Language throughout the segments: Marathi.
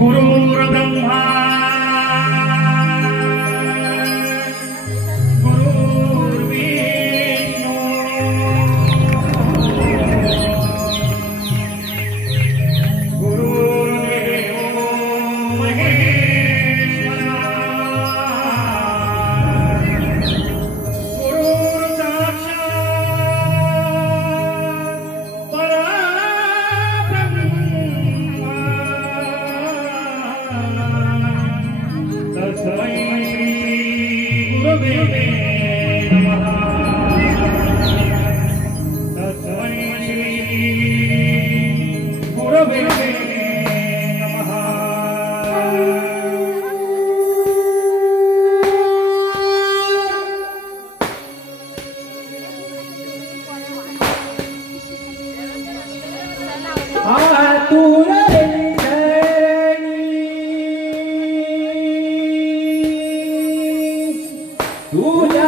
गुरुर्ब्रह्मा गुरुर्विष्णू गुरुर्देवो महेश्वरा गुरुर्साक्षात् परब्रह्म तस्मै गुरवे नमः तस्मै गुरवे नमः। आतुर तुझ्या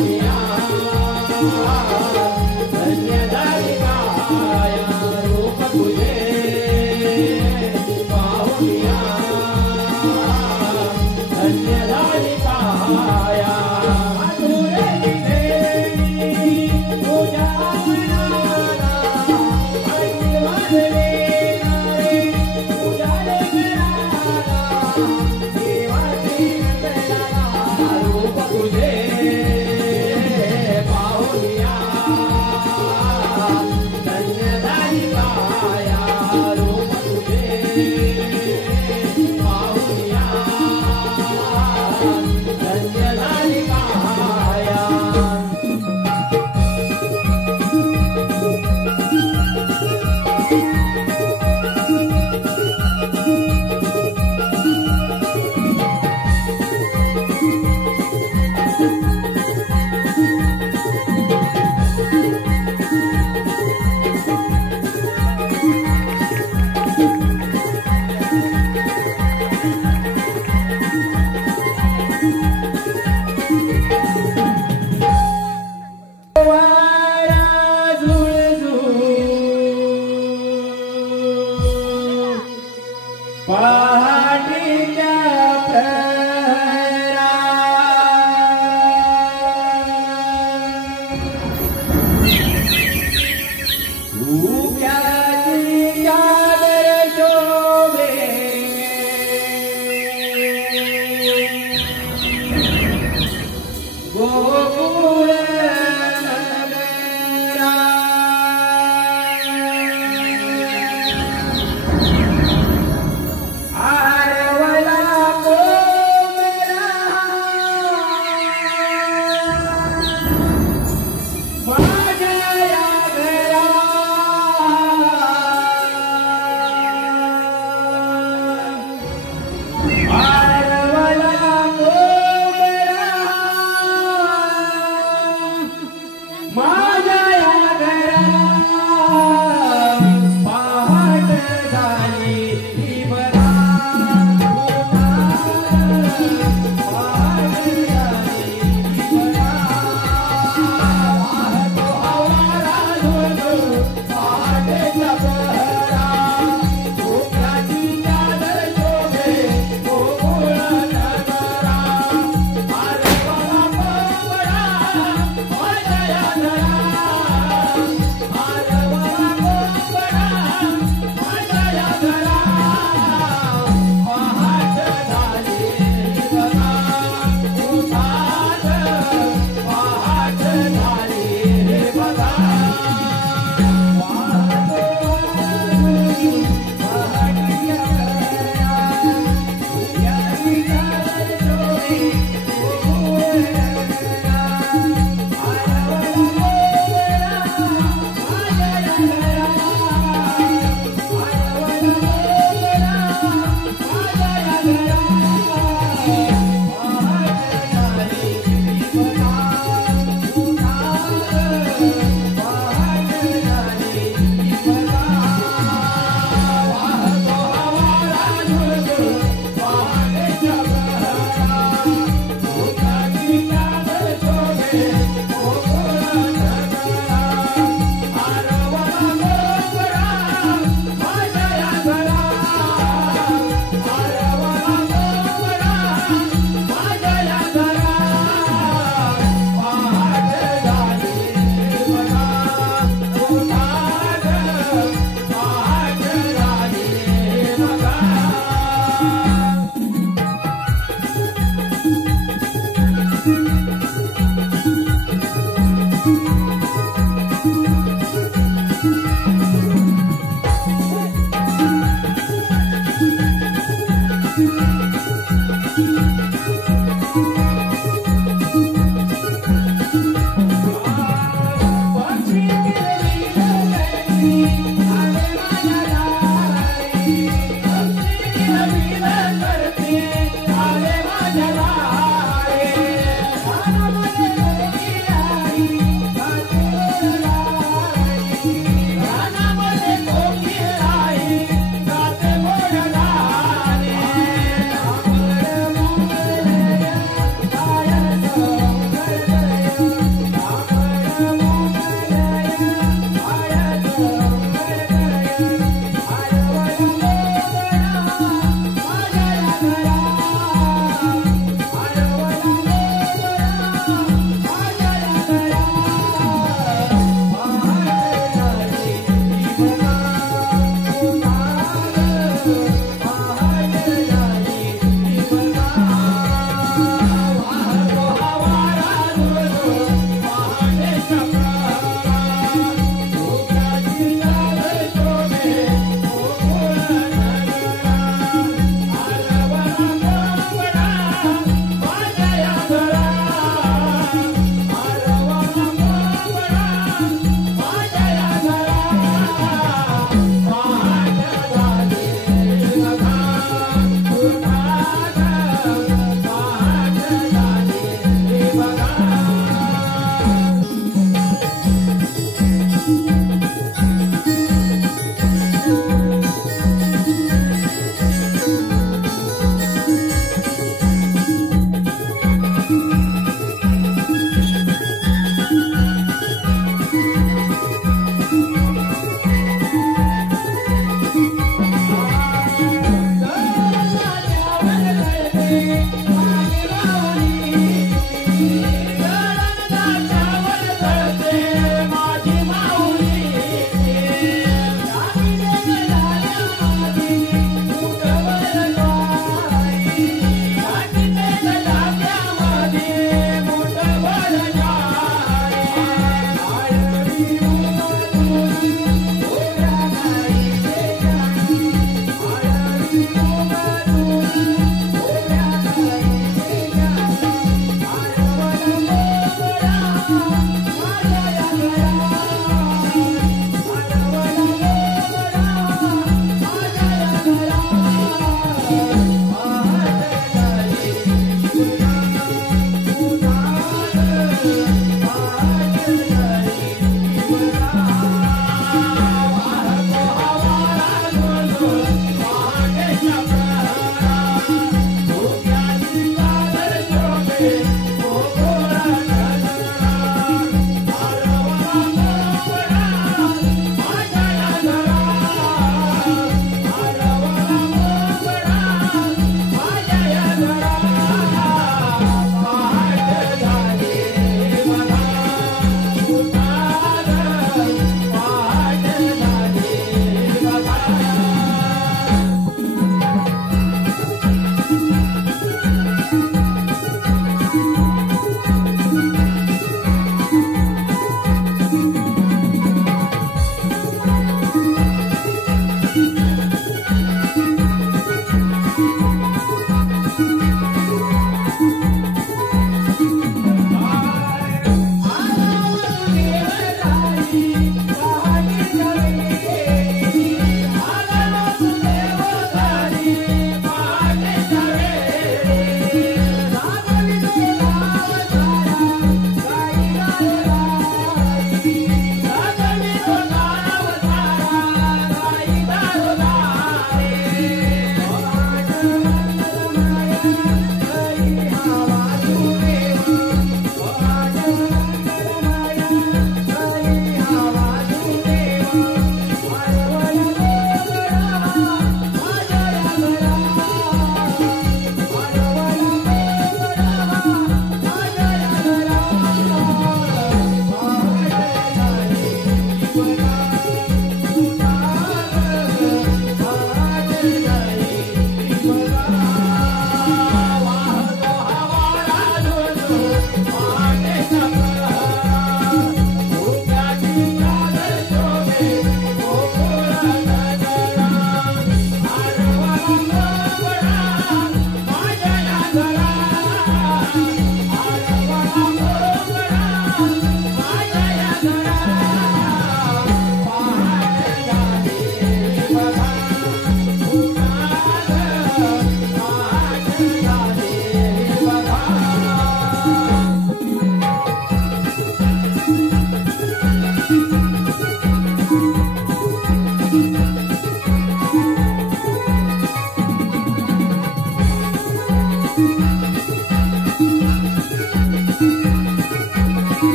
पाहुनिया धन्य झाली काया रूप तुझे पाहुनिया धन्य झाली काया तुरे दिले तुझ्या मनाला ऐकून वाजले नारे तुझ्या लेकराला देवाची नंदलाला रूप तुझे पाहुनिया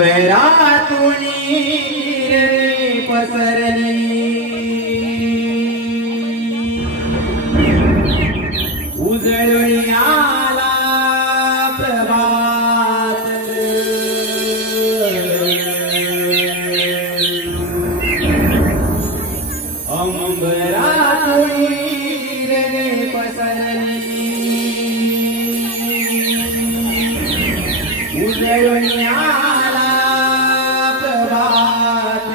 अंबरातुनी रे पसरली उजळून आला प्रभात अंबरातुनी रे पसरली उजळून आला प्रभात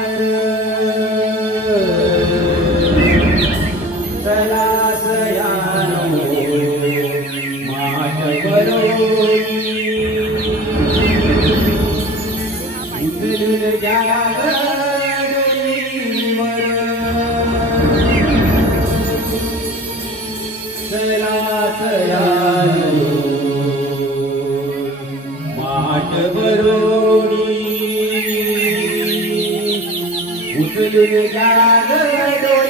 चला सयानो माठ बरोली उजळून जागरणीवर चला सयानो माठ बरोली उचलून जागरणीवर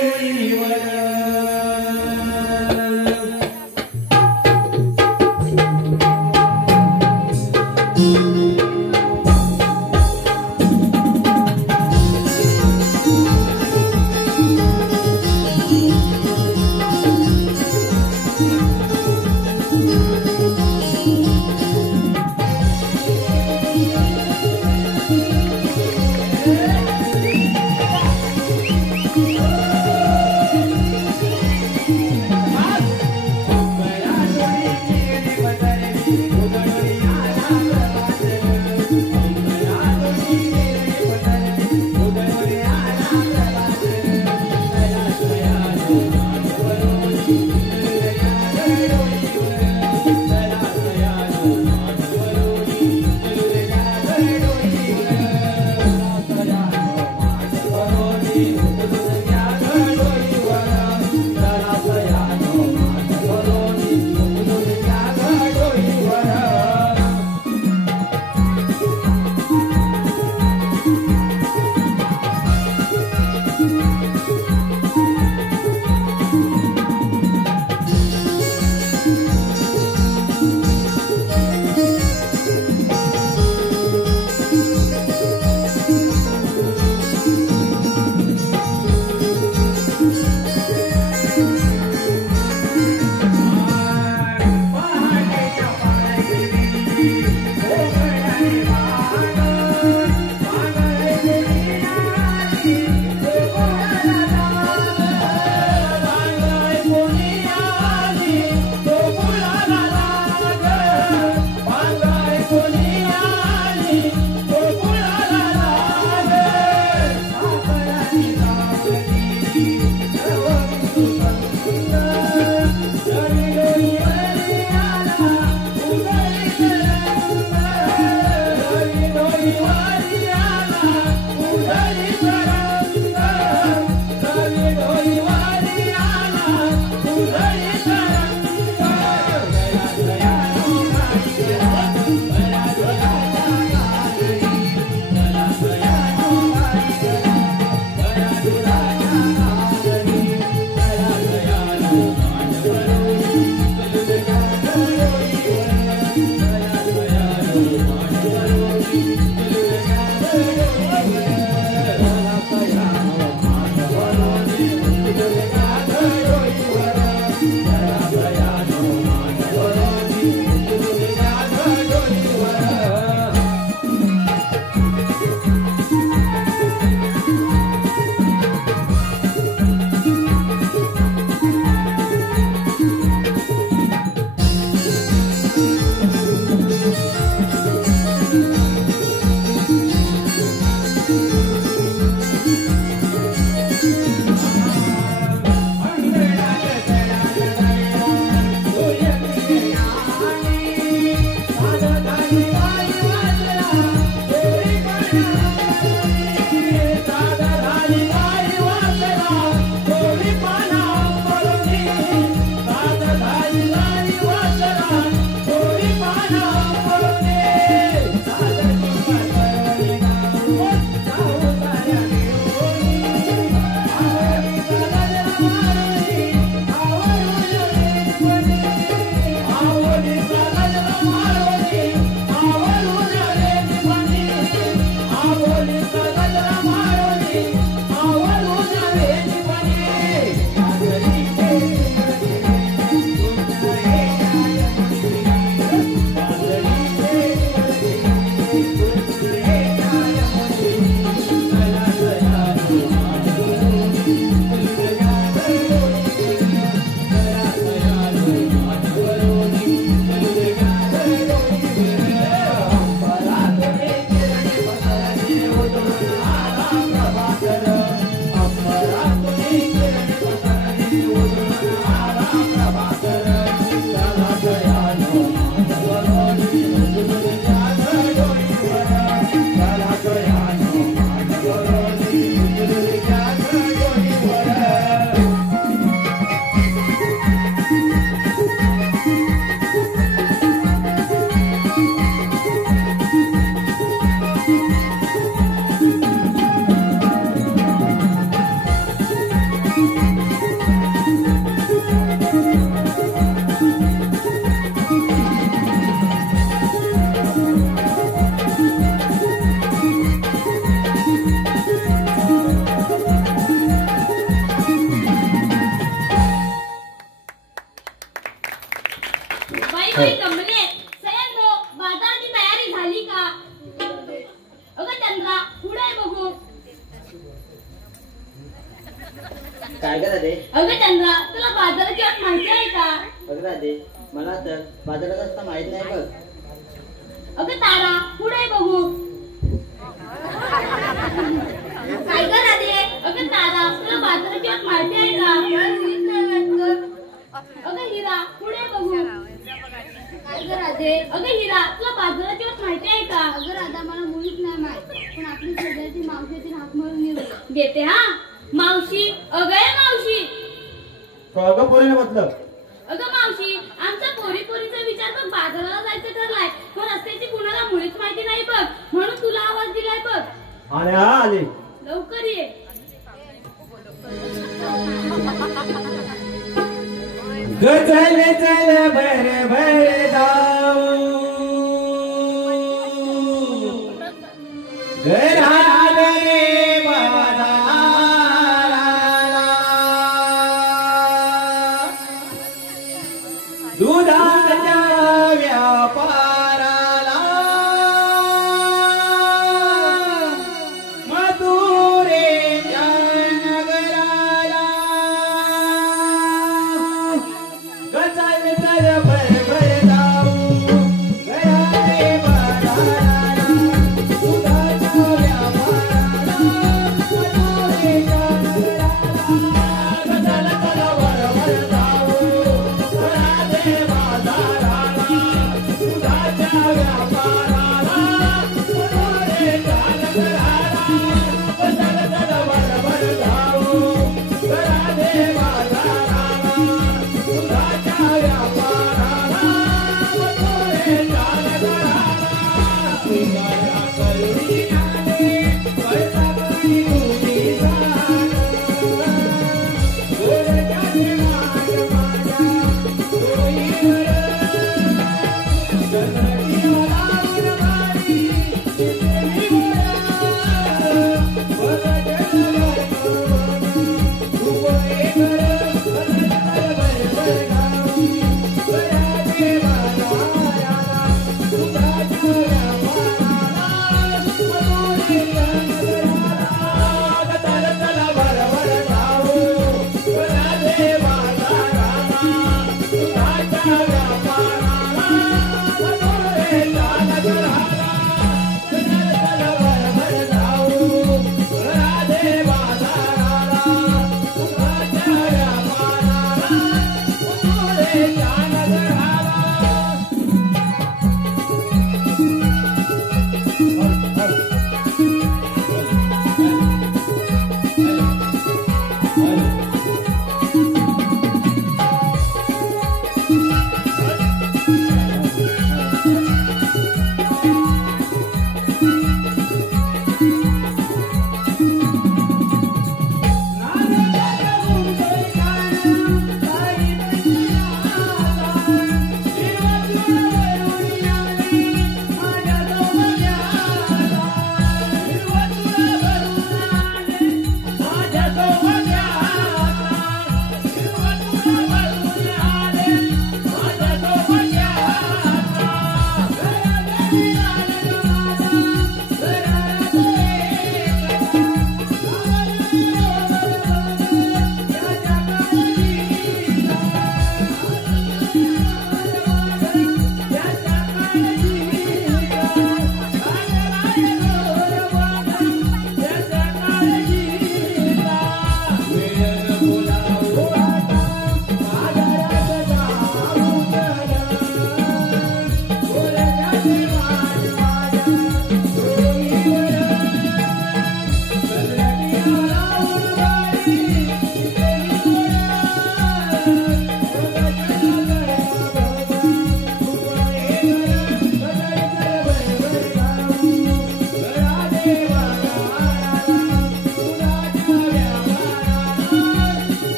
बाई कमले सयांनो बाजाराची तयारी झाली का? अगं चंद्रा पुढे बघू. काय करा दे? अगं चंद्रा तुला बाजाराची वाट माहिती आहे का? बघा दे, मला तर बाजारात असता माहित नाही बघ. अगं तारा पुढे बघू. काय करा दे? अगं तारा तुला बाजाराची वाट माहिती आहे का? अगं हिरा पुढे बघू. काय करा दे? अगं हिरा तुला बाजाराची वाट माहिती आहे का? अगं राधा मला मुळीच नाही माहित, पण आपली शेजारची मावशीची हाक म्हणून घेते हा. मावशी अगं मावशी. अगं पोरीने म्हटलं अगं मावशी आमचा पोरीचा विचार बघ बाजाराला जायचं ठरलाय, पण रस्त्याची कुणाला मुळीच माहिती नाही बघ, म्हणून तुला आवाज दिलाय बघ. आणि हा आली लवकर ये. चल चल भर भर जाऊ घरात रे बाजाराला दुधाच्या व्यापाराला मथुरेच्या नगराला चल चल भर भर जाऊ घरात रे बाजाराला दुधाच्या व्यापाराला मथुरेच्या नगराला चल चल भर भर जाऊ घरात रे बाजाराला दुधाच्या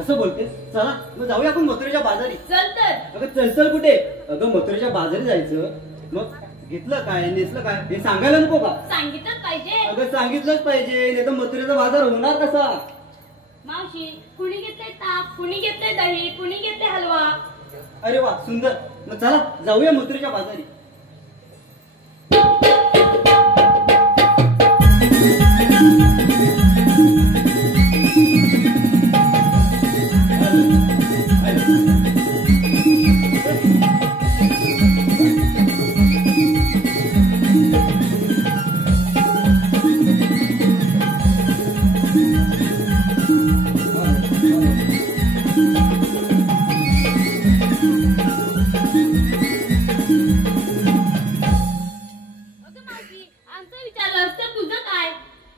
असं बोलतेस? चला मग जाऊया आपण मथुरेच्या बाजारी. चल तर. अगं चल कुठे? अगं मथुरेच्या बाजारी जायचं. मग घेतलं काय नेसलं काय हे सांगायला नको का? सांगितलंच पाहिजे. अगं सांगितलंच पाहिजे, नाही तर मथुरेचा बाजार होणार कसा? मावशी, कुणी घेतले ताक, कुणी घेतले दही, कुणी घेतले हलवा. अरे वा सुंदर. मग चला जाऊया मथुरेच्या बाजारी. अगं मावशी, आमचं विचारलं तर तुझं काय?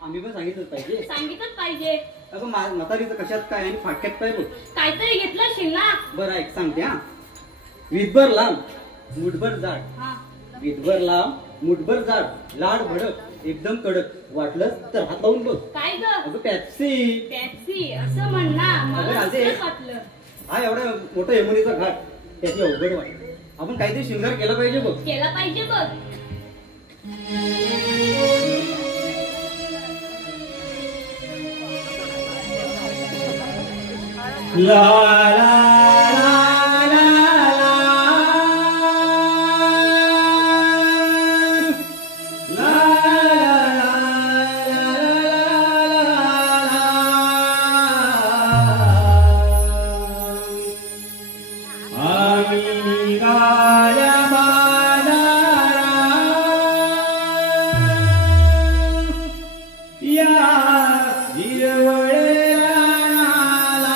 आम्ही पण सांगितलंच पाहिजे. सांगितलंच पाहिजे. अगं म्हातारीचं कशात काय आणि फाटक्यात काय बघ. काहीतरी घेतलं असेल ना. बरं ऐक सांगते हा. विधभर लांब मुठभर जाड, हा. विधभर लांब मुठभर जाड, लाड भडक एकदम कडक, वाटलं तर हात लावून बघ. काय ग? अगं पेप्सी. टॅक्सी असं म्हण ना. मला अगं, राजे. नुसतंच वाटलं. हा एवढा मोठा यमुनेचा घाट, त्याची अवघड वाट. आपण काहीतरी शृंगार केला पाहिजे बघ. केला पाहिजे बघ. ला ला ला ला आम्ही गाड्या या हिरवळ रानाला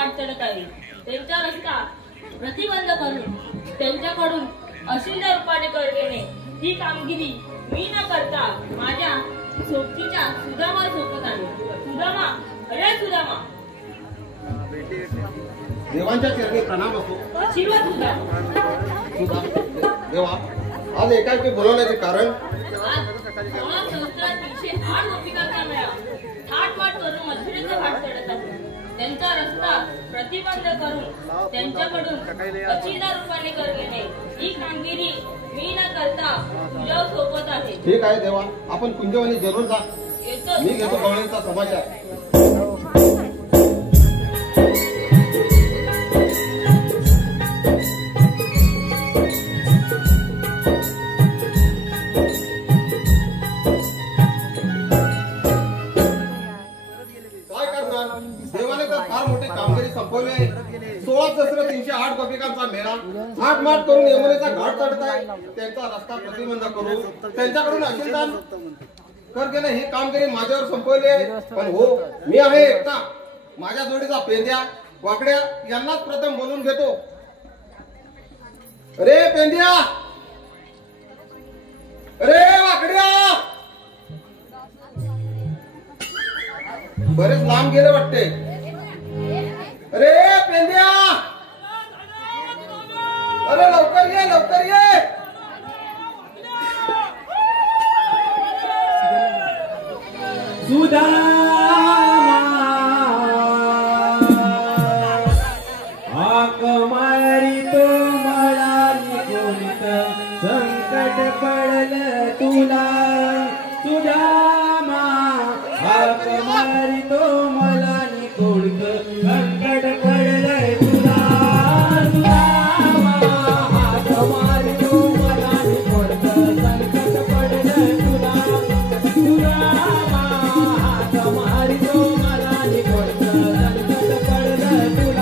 घाट चढत आहे त्यांचा रस्ता प्रतिबंध करून त्यांच्याकडून अशिंद रूपाने कर घेणे ही कामगिरी मी न करता माझ्या सोबतीच्या सुदामा सोबत आहे. सुदामा, अरे सुदामा, देवांच्या चरणी प्रणाम असो. आशीर्वाद सुदामा. देवा, आज एकाएकी बोलवण्याचे कारण आज 16,308 गोपिकांचा मेळा थाटमाट करून मथुरेचा घाट चढत आहे. त्यांचा रस्ता प्रतिबंध करून त्यांच्याकडून अचिंदा रूपाने कर घेणे ही कामगिरी मी न करता तुझ्या सोबत आहे. ठीक आहे देवा, आपण कुंजवनी जरूर जा. येतो. मी घेतो गवळींचा समाचार. काय करणार, देवाने तर फार मोठी कामगिरी संपवली आहे. 16,308 गोपिकांचा मेळा थाटमाट करून यमुनेचा घाट चढताय. त्यांचा रस्ता प्रतिबंध करू त्यांच्याकडून अशिलदान कर घेणं ही कामगिरी माझ्यावर संपवली आहे. पण हो, मी आहे एकटा. माझ्या जोडीचा पेंद्या वाकड्या यांनाच प्रथम बोलून घेतो. अरे पेंद्या, अरे वाकड्या, बरेच लांब गेले वाटते. अरे पेंद्या, अरे लवकर ये, लवकर ये. हाक मारी तो मला कोणत संकट पडलं तुला. सुदामा, हाक मारी तो मला कोणत संकट पडलं तुला. सुदामा, हाक मारी तो मला कोणत संकट पडलं तुला. सुदामा, हाक मारी तो मला कोणत संकट पडलं तुला.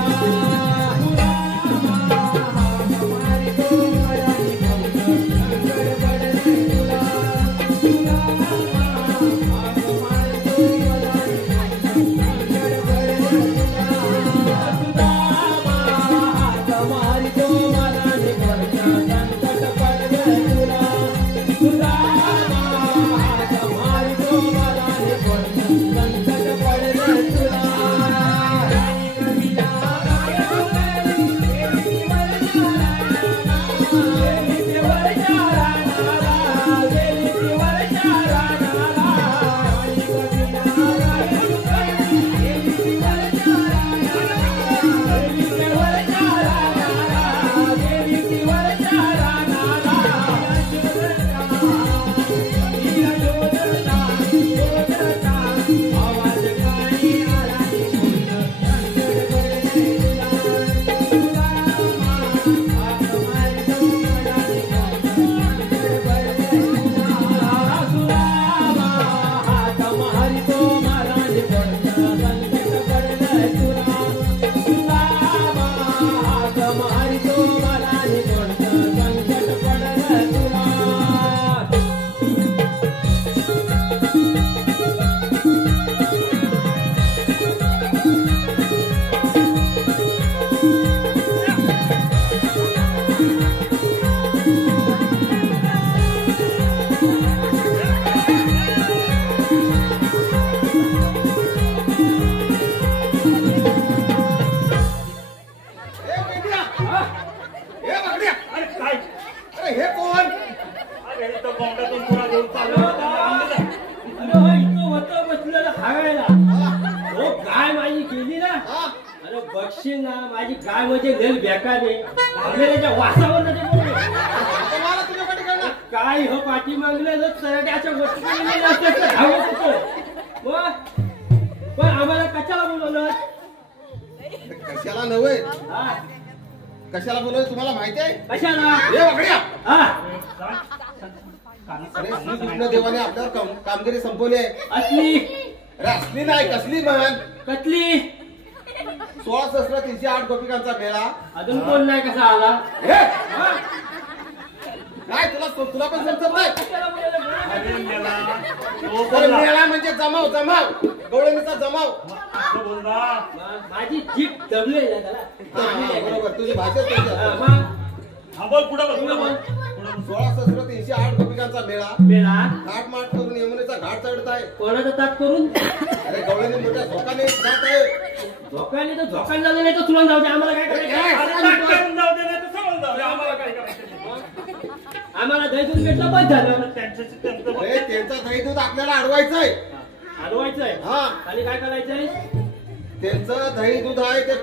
माझी गाय म्हणजे लेल बेकाने आंबेऱ्याच्या वासावर काय हो पाठी मागलं सराट्याच्या पण आम्हाला कशाला बोलवलं? कशाला नव्हे, कशाला बोलवलं तुम्हाला माहिती आहे? कशाला? अरे देवाने आपल्यावर कामगिरी संपवली आहे. असली? अरे असली नाही, कसली म्हण? कसली? 16,308 गोपिकांचा मेळा. अजून कोण नाही कसा आला? काय तुला पण समजत नाही अरे मेला तो तर बोलला. मेळा म्हणजे जमाव गवळणीचा जमाव असं बोलला. माझी जीभ दबली आहे त्याला. हा, बरोबर तुझी भाषा हा, मग हा बोल पुढे बोल पुढं बोल. 16,308 गोपिकांचा मेळा मेला घाटमाट करून यमुनेचा घाट चढत आहे. कोणाचा ताट करून अरे गवळणी मोठ्या झोकाने जात आहे. झोकाने तर झोकाने जाऊ दे नाही तर तुला जाऊ दे आम्हाला काय करायचं अरे ताट करून जाऊ दे नाही तर समोर जाऊ दे. आम्हाला काय करायचं? आम्हाला दही दूध भेटलं बस झालं त्यांचं अरे त्यांचा दही दूध आपल्याला अडवायचंय. हलवायचंय हा आणि काय करायचंय त्यांचं दही दूध आहे ते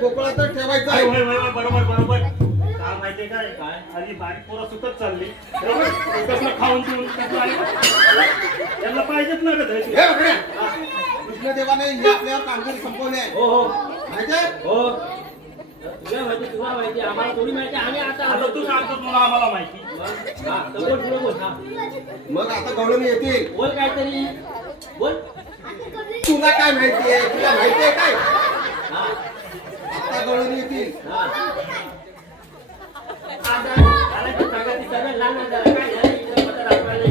गोकुळातच ठेवायचं होय, आहे. होय, होय, बरोबर काय माहितीये काय आधी बारीक पोरं सुटत चालली कसलं खाऊन पिऊन कसलं आहे. त्यांना पाहिजेच ना ग दही. हे बघड्या, कृष्णदेवाने ही आपल्यावर कामगिरी संपवली आहे. हो हो माहितीये? हो तुला माहिती आम्हाला थोडी माहिती आम्ही आता आता तू सांगतो तुला आम्हाला माहिती. हा तर बोल पुढे बोल हा मग आता गवळणी येतील. बोल काहीतरी बोल तुला काय माहितीये तुला माहितीये काय हा आता गवळणी येतील. हा आता झालं की सांगा ती सगळं लहान आहे जरा. काय झालं इथं पत्र दाखवायला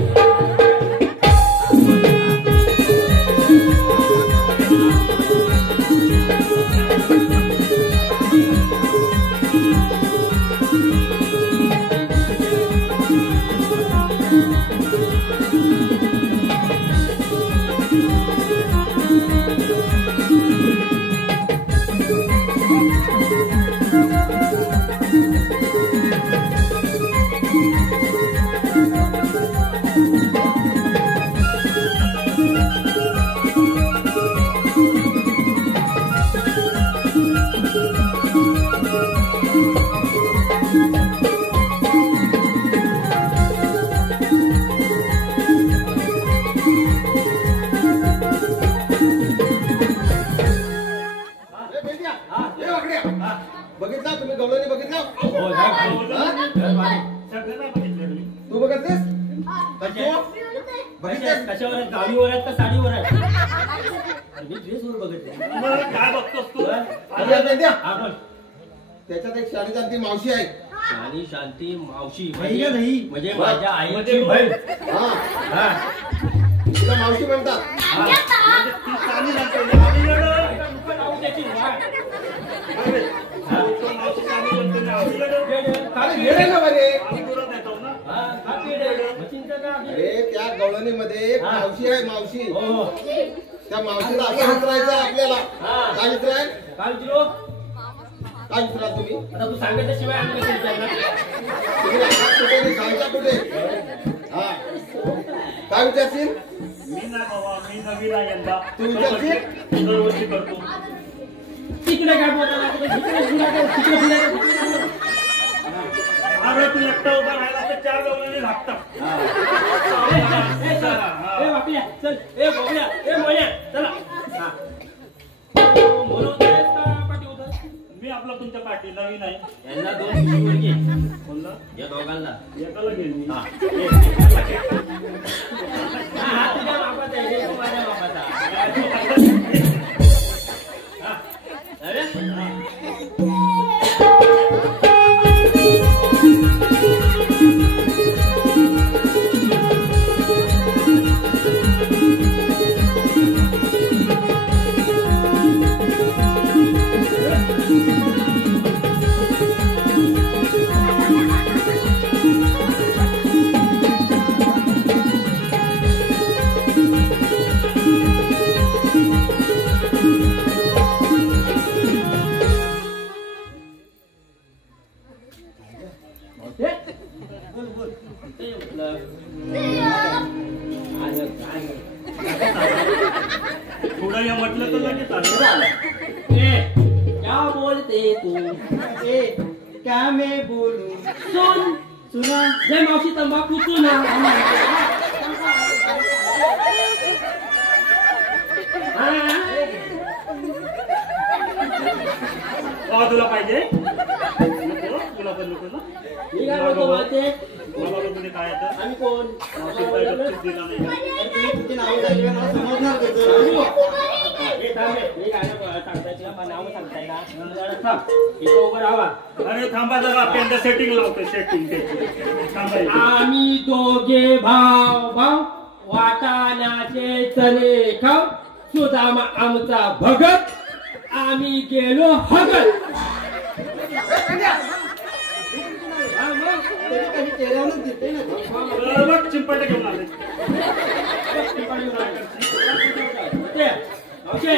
हे बेट्या, हे वाकड्या. बघितला तुम्ही गवळणी बघितला हो झालं सगळं नाही बघितलं तुम्ही. तू बघितलीस बघितलीस कशावर आहे? गाडीवर आहेत का साडीवर आहे मी ड्रेसवर बघितले मग काय बघतोस तू? अरे बेट्या, हा बोल त्याच्यात एक शाळेची मावशी आहे. आणि शांती मावशी बाई का नाही? म्हणजे माझ्या आईची म्हणजे बहीण हा हा तिला मावशी म्हणतात. म्हणजे ती चाली लागते. आम्ही लढो. नुकं नाव त्याची वा. अरे, तो मावशी चाली लागते. आम्ही लढो. अरे गेले ना बरे. आम्ही बोलत नाही तो ना. हा, हा पेढ आहे. मशीनचं का? अरे त्या गवळणीमध्ये एक हा. मावशी आहे मावशी. हो हो त्या मावशीला असं विचारायचं आहे आपल्याला. हा. काय विचाराय काय विचारू काय विचाराल तुम्ही आता तू सांगितल्याशिवाय आम्ही कसं विचारणार? तुम्ही राहतात कुठे आणि सांगता कुठे हा काय विचारशील मी नाही बाबा, मी नवीन आहे यंदा. तू विचारशील? दरवर्षी करतो. तिकडे काय बोलायला तिकडे फिरायचं, तिकडे फिरायचं, तिकडे फिरायचं. अरे तू एकटा उभा राहिला तर 4 गवळणी लागतात. ए, चल. ए, वाकड्या, चल. ए, बोबड्या, ए, मोन्या, चला. हा. म्हणून जायचं का पाठी उतर? मी आपला तुमच्या पाठी नवीन आहे. यांना 2 पिशवीवर घे. बोलला या दोघांना. एकाला घेईन मी. हा. हा, तुझ्या बापाचा आहे, हे माझ्या बापाचा. हा. अरे? बोल, बोल. ते म्हटलं. आलं, काय? थोडं या म्हटलं तर लगेच आलं. ए, क्या बोलते तू? ए क्या मैं बोलूं सुन सुना जय मावशी तंबाखू सुना. का तुला पाहिजे? नको? तुला पण नको ना? मी काय बोलतो माहितीये? मला बघून काय येतं? आम्ही कोण? मावशी काय लक्षच दिलं नाही. तुझी नाव सांगितलं मला समजणार कसं हे थांब रे, मी काय सांगताय तुला नाव सांगताय का थांब इथं उभं राहा. अरे थांबा जरा पेंट सेटिंग लावतो सेटिंग त्याची थांबा इथे. आम्ही दोघे भाव वाटाण्याचे चणे खाऊ सुदामा आमचा भगत आम्ही गेलो हगत. बघ चिंपट घेऊन आले. ओके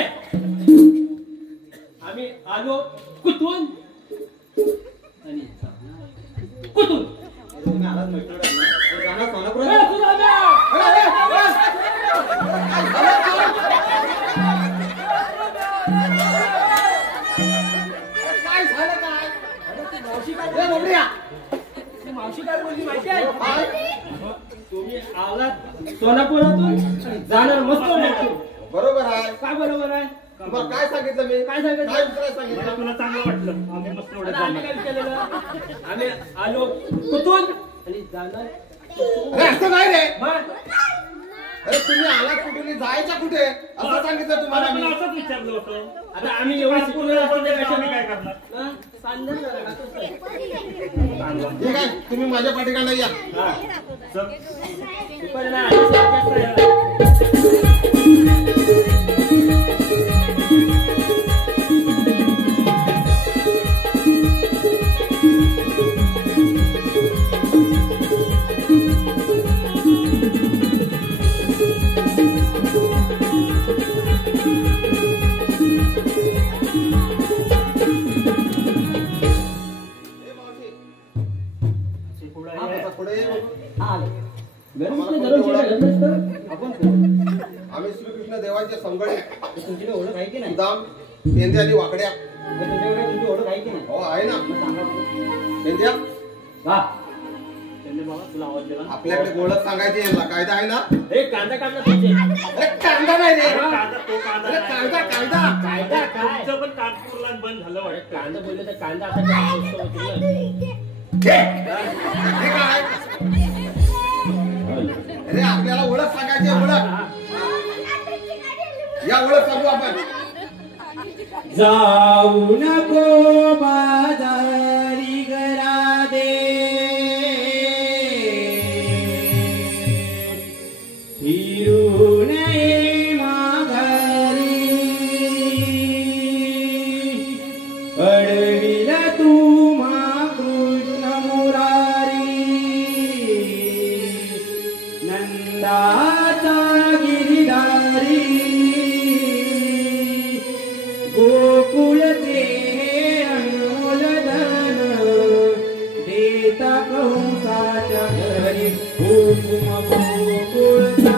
आम्ही आलो कुठून आणि कुठून मावशी काय बोलली माहिती आहे? तुम्ही आलात सोलापुरातून जाणार मस्त. बरोबर आहे. काय बरोबर आहे? तुम्हाला काय सांगितलं मी? काय सांगितलं? काय विचारायला सांगितलं? तुला चांगलं वाटलं आम्ही मस्त एवढं आता आम्ही काय केलेलं? आम्ही आलो कुठून आणि जाणार अरे असं नाही रे. मग अरे तुम्ही आलात कुठून जायच्या कुठे असं सांगितलं तुम्हाला मी. मला असंच विचारलं होतं. आता आम्ही एवढे शिकलेलो असतो ते कशाने आम्ही काय काय करणार? करणार? सांगणार जरा, असंच आहे. ठीक आहे तुम्ही माझ्या पाठीकडे या. चल. पण ना, जास्त आहे. आम्ही श्रीकृष्ण देवाचे संगडे तुमची ओळख आहे की नाही? दाम पेंद्या आणि वाकड्या. तुमच्याकडे तुमची ओळख आहे की नाही? हो आहे ना. मग सांगा बरं. पेंद्या त्यांनी मला तुला आवाज दिला. आपल्याकडे ओळख सांगायची यांना कायदा आहे ना. हे कांदा काढला तुमचे अरे कांदा नाही रे. कांदा तो कांदा अरे नाही. कायदा कायदा. कायदा काय तुमचं पण कानपूरला बंद झालं वाटतं. कांदा बोलले तर कांदा आता काय स्वस्त होतील ना. हे काय अरे आपल्याला ओळख सांगायची आहे, ओळख. या ओळख सांगू आपण. जाऊ नको बाजारी घरा दे फिरू नये माघारी अडविला तुम्हा कृष्ण मुरारी नंदाचा गिरिधारी गोकुळचे अनमोल धन देता कंसाच्या घरी हुकुम गोकुळचा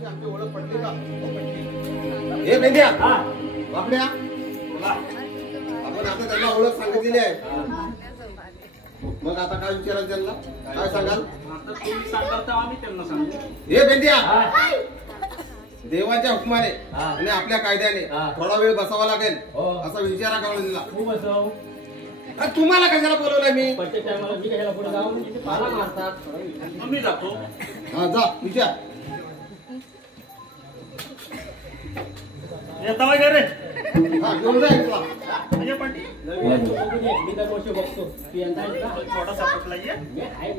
दिवशी आमची ओळख पडली का? हे बेंद्या हा वाकड्या बोला. आपण आता त्यांना ओळख सांगितलेली आहे. मग आता काय विचाराल त्यांना? काय सांगाल? आता तुम्ही सांगाल तर आम्ही त्यांना सांगू. हे बेंद्या हा देवाच्या हुकमाने हा. आणि आपल्या कायद्याने हा. थोडा वेळ बसावा लागेल हो. असा विचारा कळून दिला. तू बसव तुम्हाला कशाला बोलवलंय मी? प्रत्येक टायमाला मी कशाला पुढे जाऊन तिथे पाला मारतात. तुम्ही जातो. हा जा विचार. येता वगैरे हा घेऊन जा तुला. ये पाटील. नवीन तू बघून ये. मी दरवर्षी बघतो तू यंदा आहेस ना? छोटासा पटला ये. मी आहे.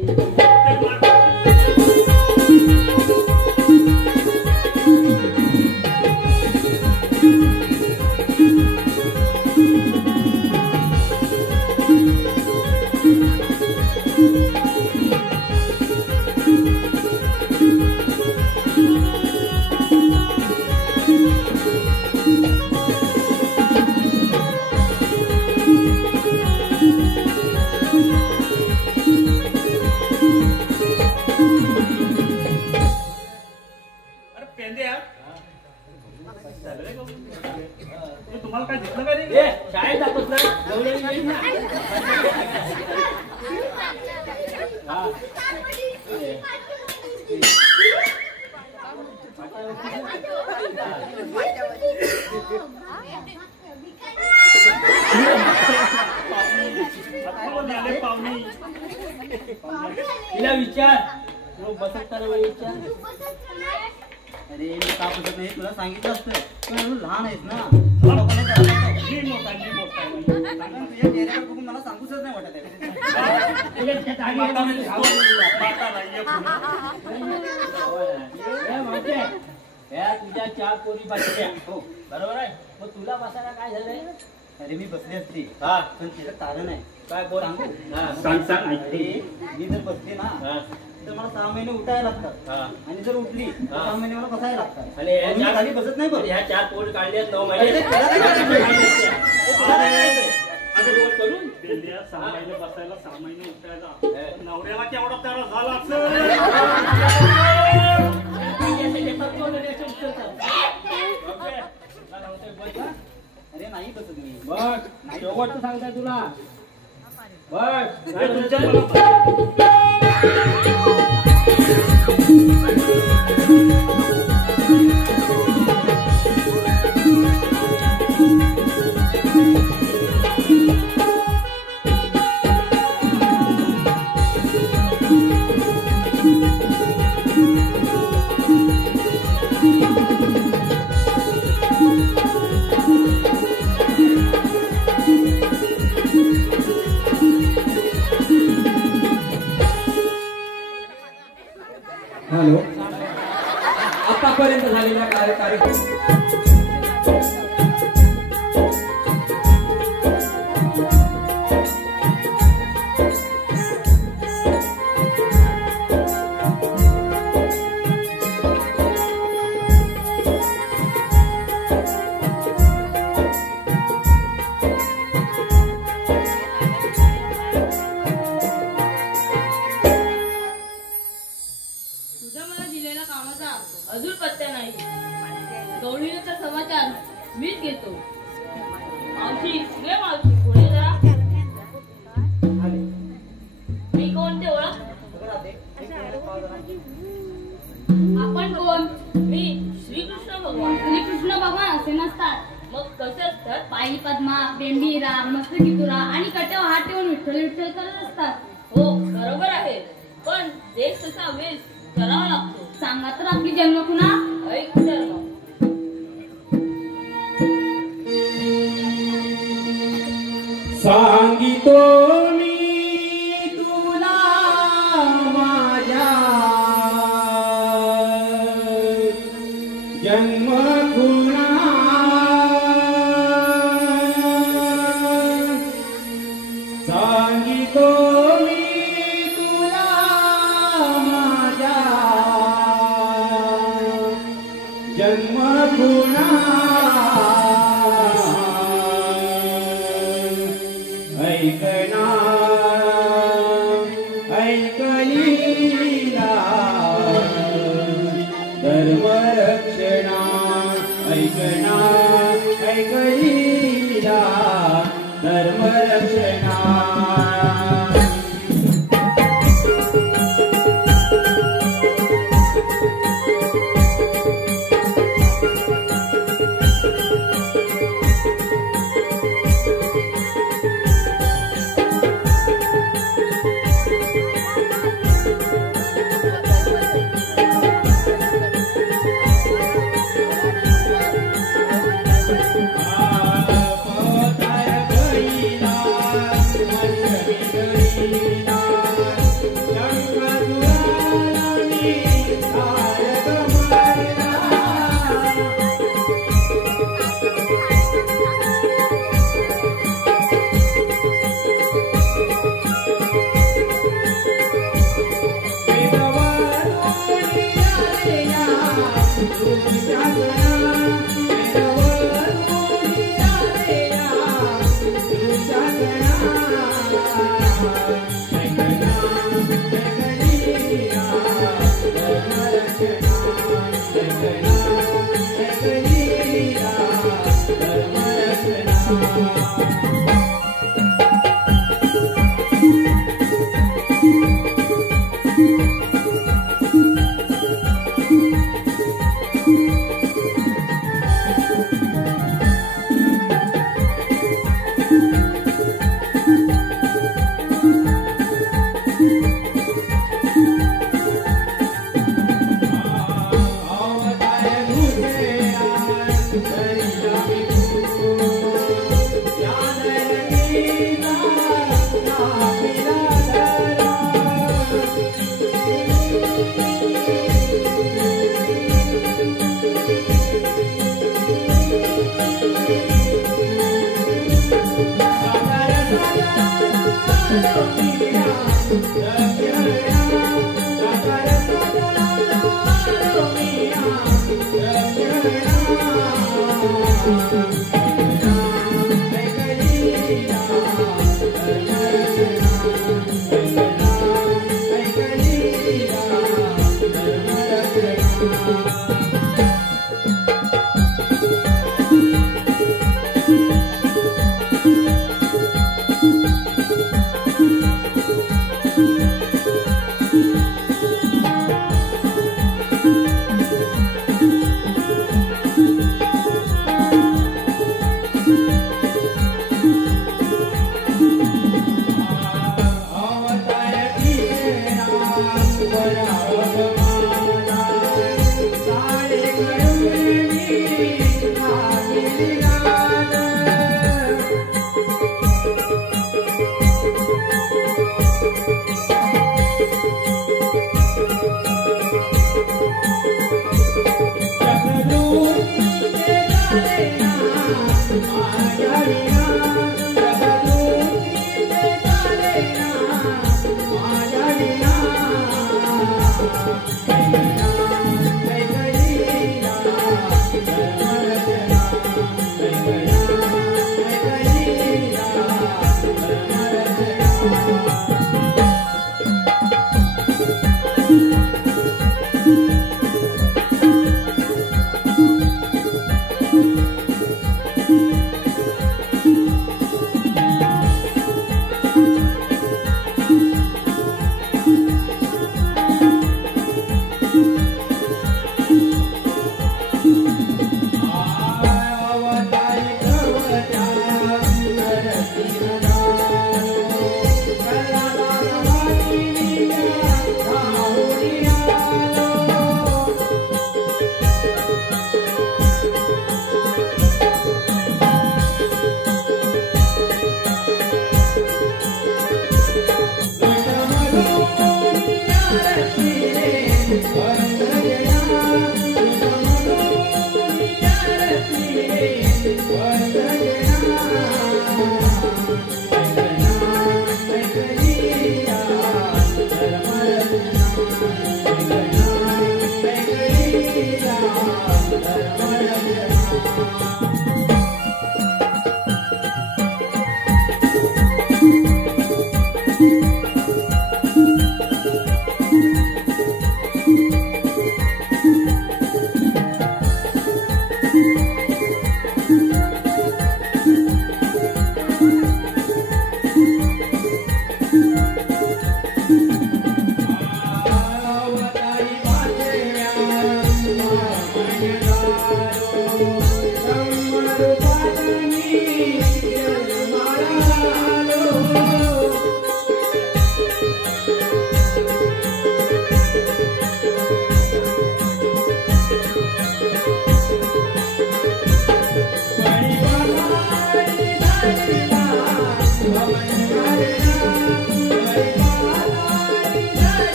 अरे पेंद्या तुम्हाला काय दिसलं का रे? ए, शाळेत जातोस ना? जवळ येईल ना? हा. पाहुणे आले पाहुणे. तिला विचार तू बसताना वेळी विचार. अरे मी का बसत नाही तुला सांगितलं असतं पण अजून लहान आहेस ना. मी मोठा मी मोठा. तुझ्या चेहऱ्यावर बघून मला सांगूच नाही वाटत आहे. तिला त्या जागी माता येऊन दिसतो. माता नाही ये पुढे. ए, माहिती आहे? या तुझ्या चार पोरी बसल्या हो बरोबर आहे. मग तुला बसायला काय झालंय? अरे मी बसली असती हा पण तिचं कारण आहे. काय बोल सांगू? हा सांग सांग अरे ऐकते. मी जर बसली ना हा तर मला 6 महिने उठायला लागतात हा आणि जर उठली तर हा. 6 महिने मला बसायला लागतात. आणि ह्या मी चार- खाली बसत नाही बघ. ह्या चार पोरी काढल्यात 9 अरे, महिने. तुला काय करायचं? आता रोज करून पेंद्या 6 महिने बसायला 6 महिने उठायला. हे. नवऱ्याला केवढा त्याला झाला असेल. अरे नाही बसत मी. बघ शेवट सांगताय तुला बघ हे तुमच्या मनात. हॅलो आतापर्यंत झालेल्या कार्यक्रम तुझ्या मला दिलेल्या कामाचा अजून पत्त्या नाही. गवळीचा समाचार मीच घेतो. मावशी घे मावशी पुढे जरा. मी कोण ते ओळख? आपण कोण? मी श्रीकृष्ण भगवान. श्रीकृष्ण भगवान असे नसतात. मग कसे असतात? पायी पद्मा, बेंडी राम, मस्तकी तुरा आणि कट्यावर हात ठेवून विठ्ठल विठ्ठल करत असतात. हो बरोबर आहे. पण देश तसा वेश करावा लागतो. सांगा तर आपली जन्म कुणा? ऐक तर मग. सांगितो मी तुला माझ्या जन्म खुणा सांगितो मी तुला माझ्या जन्म खुणा ऐकना ऐकलीला धर्म ऐकना ऐकलीला धर्मरक्षणा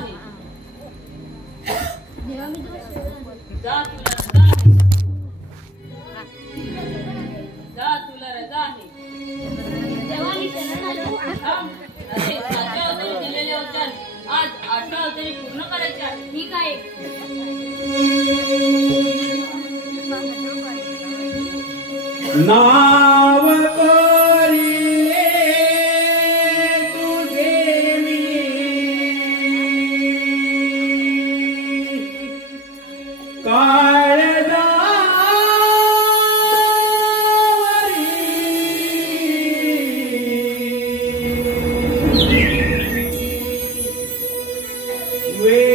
आहे. देवा मी तुला शरण आले. जा तुला रजा आहे. जा तुला रजा आहे. देवा मी शरण आलो. थांब. असे 7व्या अवतारी दिलेले वचन आज 8व्या अवतारी पूर्ण करायचे आहे. ठीक आहे. नाव करिले तुझे मी काळजावरी